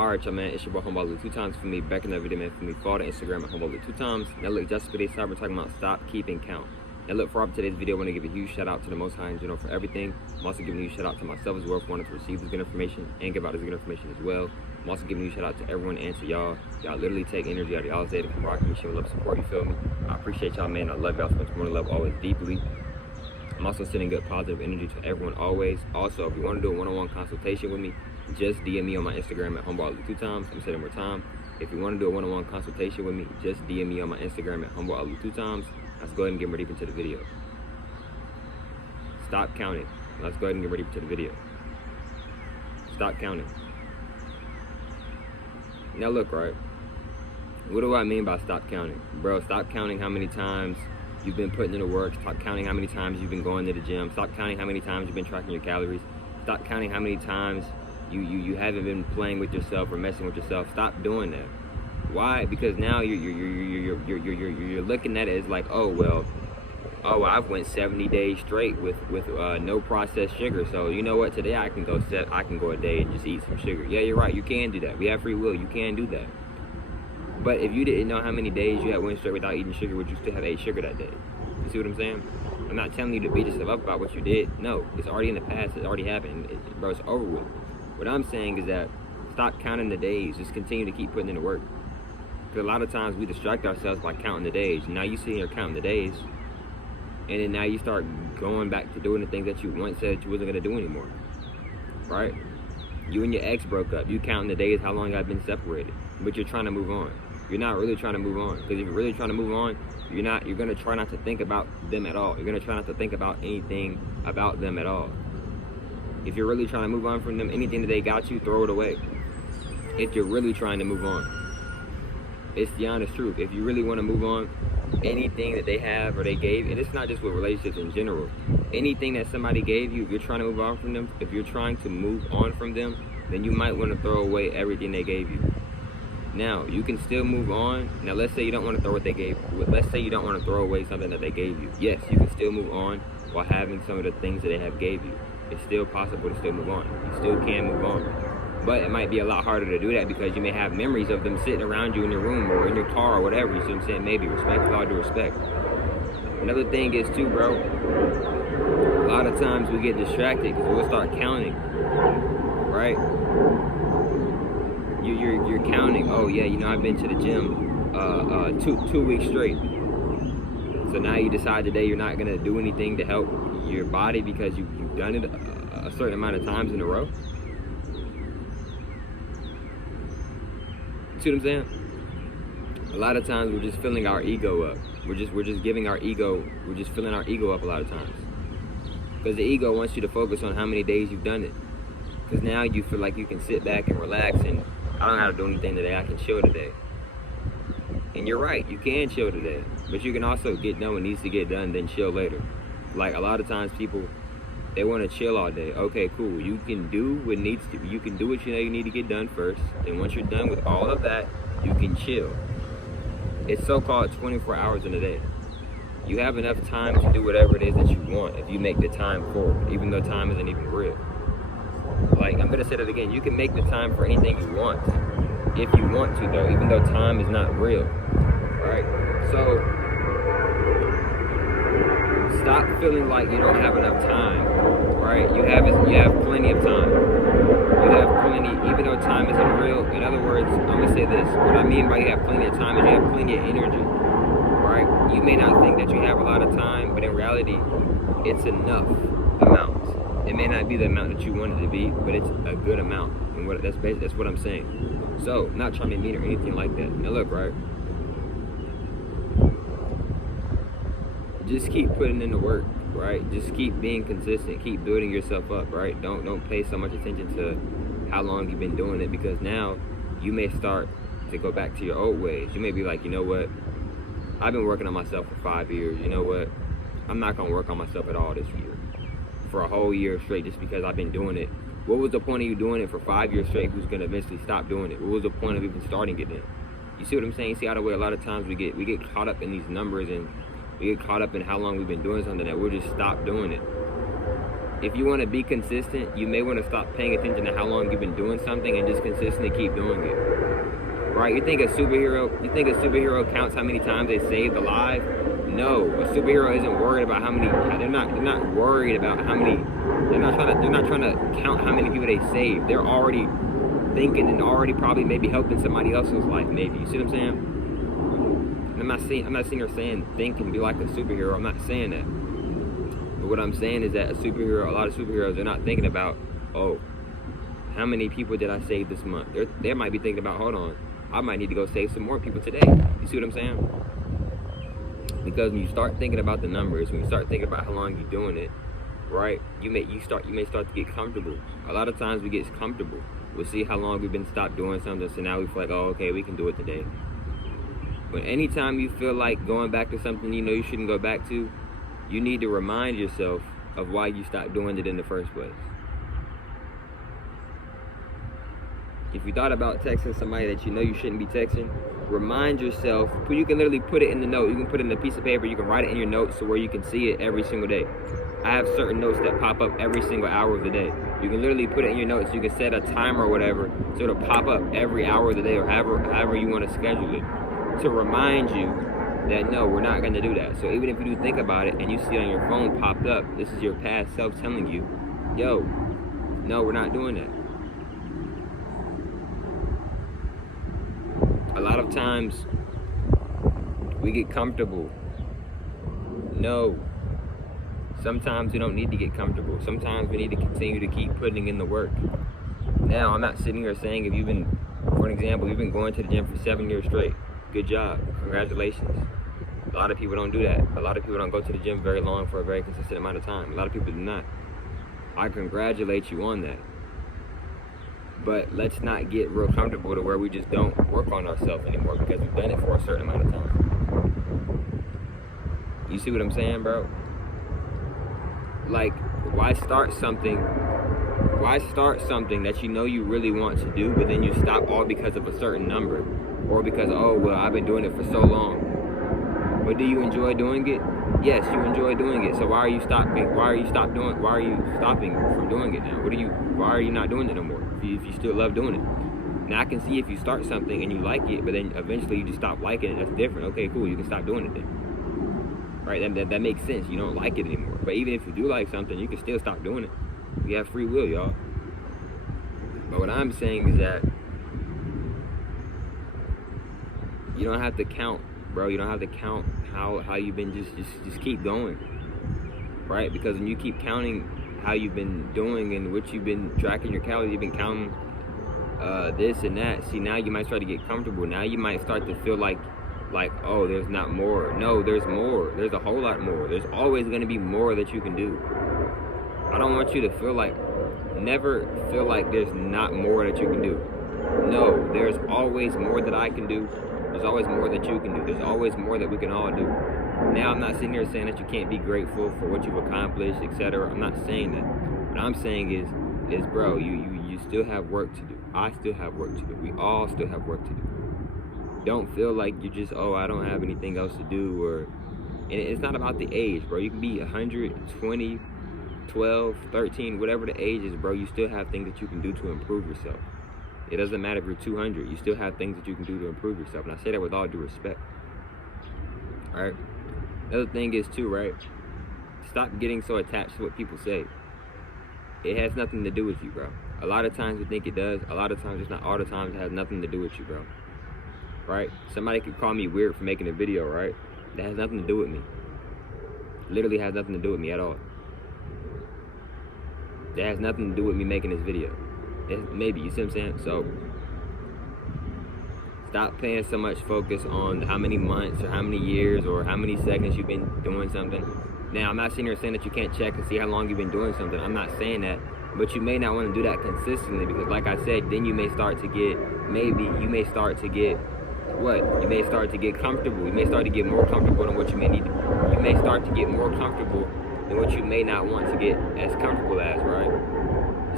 Alright, y'all, man, it's your boy Humble Luke 2 times for me. Back in the video, man, for me. Follow the Instagram at Humble Luke 2 times. Now, look, just for today's time, we're talking about stop, keep, and count. Now, look, for today's video, I want to give a huge shout out to the Most High in general for everything. I'm also giving a huge shout out to myself as well for wanting to receive this good information and give out this good information as well. I'm also giving a huge shout out to everyone and to y'all. Y'all literally take energy out of y'all's day to come rock me, show love, support, you feel me? I appreciate y'all, man. I love y'all so much more than love, always deeply. I'm also sending good positive energy to everyone always. Also, if you want to do a one-on-one consultation with me, just DM me on my Instagram at Humble 2 times. I'm saying it more time. If you want to do a one-on-one consultation with me, just DM me on my Instagram at Humble 2 times. Let's go ahead and get ready into the video. Stop counting. Let's go ahead and get ready to the video. Stop counting. Now look, right? What do I mean by stop counting? Bro, stop counting how many times you've been putting in the work. Stop counting how many times you've been going to the gym. Stop counting how many times you've been tracking your calories. Stop counting how many times you haven't been playing with yourself or messing with yourself. Stop doing that. Why? Because now you're looking at it as like, oh, I've went 70 days straight with no processed sugar. So you know what? Today I can go a day and just eat some sugar. Yeah, you're right. You can do that. We have free will. You can do that. But if you didn't know how many days you had went straight without eating sugar, would you still have ate sugar that day? You see what I'm saying? I'm not telling you to beat yourself up about what you did. No, it's already in the past. It's already happened. Bro, it's over with. What I'm saying is that stop counting the days. Just continue to keep putting in the work. Because a lot of times we distract ourselves by counting the days. Now you sit here counting the days, and then now you start going back to doing the things that you once said that you wasn't going to do anymore. Right? You and your ex broke up. You counting the days, how long I've been separated. But you're trying to move on. You're not really trying to move on. Because if you're really trying to move on, you're going to try not to think about them at all. You're going to try not to think about anything about them at all. If you're really trying to move on from them, anything that they got you, throw it away. If you're really trying to move on. It's the honest truth. If you really want to move on, anything that they have or they gave, and it's not just with relationships in general, anything that somebody gave you, if you're trying to move on from them, if you're trying to move on from them, then you might want to throw away everything they gave you. Now, you can still move on. Now, let's say you don't want to throw what they gave you. Let's say you don't want to throw away something that they gave you. Yes, you can still move on while having some of the things that they have gave you. It's still possible to still move on. You still can move on. But it might be a lot harder to do that because you may have memories of them sitting around you in your room or in your car or whatever. You see what I'm saying? Maybe respect with all due respect. Another thing is too, bro, a lot of times we get distracted because we'll start counting, right? You're counting. Oh yeah, you know, I've been to the gym two weeks straight. So now you decide today you're not gonna do anything to help your body because you've done it a certain amount of times in a row. See what I'm saying? A lot of times we're just filling our ego up. We're just giving our ego. We're just filling our ego up a lot of times. Because the ego wants you to focus on how many days you've done it. Because now you feel like you can sit back and relax and I don't have to do anything today. I can chill today. And you're right. You can chill today. But you can also get done what needs to get done, then chill later. Like a lot of times people, they want to chill all day. Okay, cool. You can do what needs to. You can do what you know you need to get done first. And once you're done with all of that, you can chill. It's so-called 24 hours in a day. You have enough time to do whatever it is that you want if you make the time for it, even though time isn't even real. Like, I'm gonna say that again. You can make the time for anything you want, if you want to, though, even though time is not real. Right? So stop feeling like you don't have enough time. Right? You have plenty of time. You have plenty, even though time isn't real. In other words, I'm gonna say this. What I mean by you have plenty of time is you have plenty of energy. Right? You may not think that you have a lot of time, but in reality, it's enough amount. It may not be the amount that you want it to be, but it's a good amount. And that's what I'm saying. So, I'm not trying to be mean or anything like that. Now look, right? Just keep putting in the work, right? Just keep being consistent. Keep building yourself up, right? Don't pay so much attention to how long you've been doing it, because now you may start to go back to your old ways. You may be like, you know what? I've been working on myself for 5 years. You know what? I'm not going to work on myself at all this year. For a whole year straight, just because I've been doing it. What was the point of you doing it for 5 years straight who's going to eventually stop doing it? What was the point of even starting it then? You see what I'm saying? You see how the way a lot of times we get caught up in these numbers and we get caught up in how long we've been doing something that we'll just stop doing it. if you want to be consistent, you may want to stop paying attention to how long you've been doing something and just consistently keep doing it. Right? You think a superhero counts how many times they saved a life? No, a superhero isn't worried about how many. They're not worried about how many. They're not trying to count how many people they saved. They're already thinking and already probably maybe helping somebody else's life. Maybe, you see what I'm saying? And I'm not sitting here saying think and be like a superhero. I'm not saying that. But what I'm saying is that a lot of superheroes, they're not thinking about, oh, how many people did I save this month? They might be thinking about, hold on, I might need to go save some more people today. You see what I'm saying? Because when you start thinking about the numbers, when you start thinking about how long you're doing it, right? You may start to get comfortable. A lot of times we get comfortable. We'll see how long we've been stopped doing something, so now we feel like, oh, okay, we can do it today. But anytime you feel like going back to something you know you shouldn't go back to, you need to remind yourself of why you stopped doing it in the first place. If you thought about texting somebody that you know you shouldn't be texting, remind yourself. You can literally put it in the note. You can put it in a piece of paper. You can write it in your notes to where you can see it every single day. I have certain notes that pop up every single hour of the day. You can literally put it in your notes. You can set a timer or whatever so it'll pop up every hour of the day or however you want to schedule it to remind you that no, we're not going to do that. So even if you do think about it and you see it on your phone popped up, this is your past self telling you, yo, no, we're not doing that. A lot of times we get comfortable. No. Sometimes we don't need to get comfortable. Sometimes we need to continue to keep putting in the work. Now, I'm not sitting here saying if you've been, for an example, you've been going to the gym for 7 years straight. Good job. Congratulations. A lot of people don't do that. A lot of people don't go to the gym very long for a very consistent amount of time. A lot of people do not. I congratulate you on that. But let's not get real comfortable to where we just don't work on ourselves anymore because we've done it for a certain amount of time. You see what I'm saying, bro? Like, why start something that you know you really want to do, but then you stop all because of a certain number? Or because, oh, well, I've been doing it for so long. But do you enjoy doing it? Yes, you enjoy doing it. So why are you stopping? Why are you stopping from doing it now? Why are you not doing it no more? If you still love doing it. Now I can see if you start something and you like it, but then eventually you just stop liking it. That's different. Okay, cool. You can stop doing it then. Right? That makes sense. You don't like it anymore. But even if you do like something, you can still stop doing it. You have free will, y'all. But what I'm saying is that you don't have to count, bro. You don't have to count how you've been. Just keep going, right? Because when you keep counting how you've been doing and what you've been tracking your calories, you've been counting this and that. See, now you might start to get comfortable. Now you might start to feel like, oh, there's not more. No, there's more. There's a whole lot more. There's always going to be more that you can do. I don't want you to never feel like there's not more that you can do. No, there's always more that I can do. There's always more that you can do. There's always more that we can all do. Now, I'm not sitting here saying that you can't be grateful for what you've accomplished, etc. I'm not saying that. What I'm saying is, bro, you still have work to do. I still have work to do. We all still have work to do. Don't feel like you just, oh, I don't have anything else to do. And it's not about the age, bro. You can be 120, 12, 13, whatever the age is, bro. You still have things that you can do to improve yourself. It doesn't matter if you're 200. You still have things that you can do to improve yourself. And I say that with all due respect. All right? The other thing is, too, right? Stop getting so attached to what people say. It has nothing to do with you, bro. A lot of times we think it does. A lot of times, it's not all the times, it has nothing to do with you, bro. Right? Somebody could call me weird for making a video, right? That has nothing to do with me. Literally has nothing to do with me at all. That has nothing to do with me making this video. Maybe, you see what I'm saying? So, stop paying so much focus on how many months or how many years or how many seconds you've been doing something. Now, I'm not sitting here saying that you can't check and see how long you've been doing something. I'm not saying that. But you may not want to do that consistently because, like I said, then you may start to get, what? You may start to get comfortable. You may start to get more comfortable than what you may need to. You may start to get more comfortable than what you may not want to get as comfortable as, right?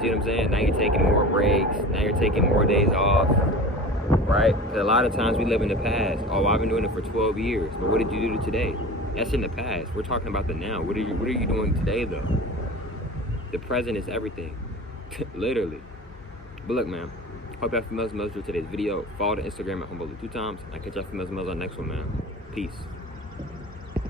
See what I'm saying? Now you're taking more breaks. Now you're taking more days off, right? A lot of times we live in the past. Oh, I've been doing it for 12 years. But what did you do today? That's in the past. We're talking about the now. What are you doing today, though? The present is everything. Literally. But look, man. Hope y'all females and males enjoyed today's video. Follow the Instagram at Humboldt 2 times. I catch y'all females and males on the next one, man. Peace.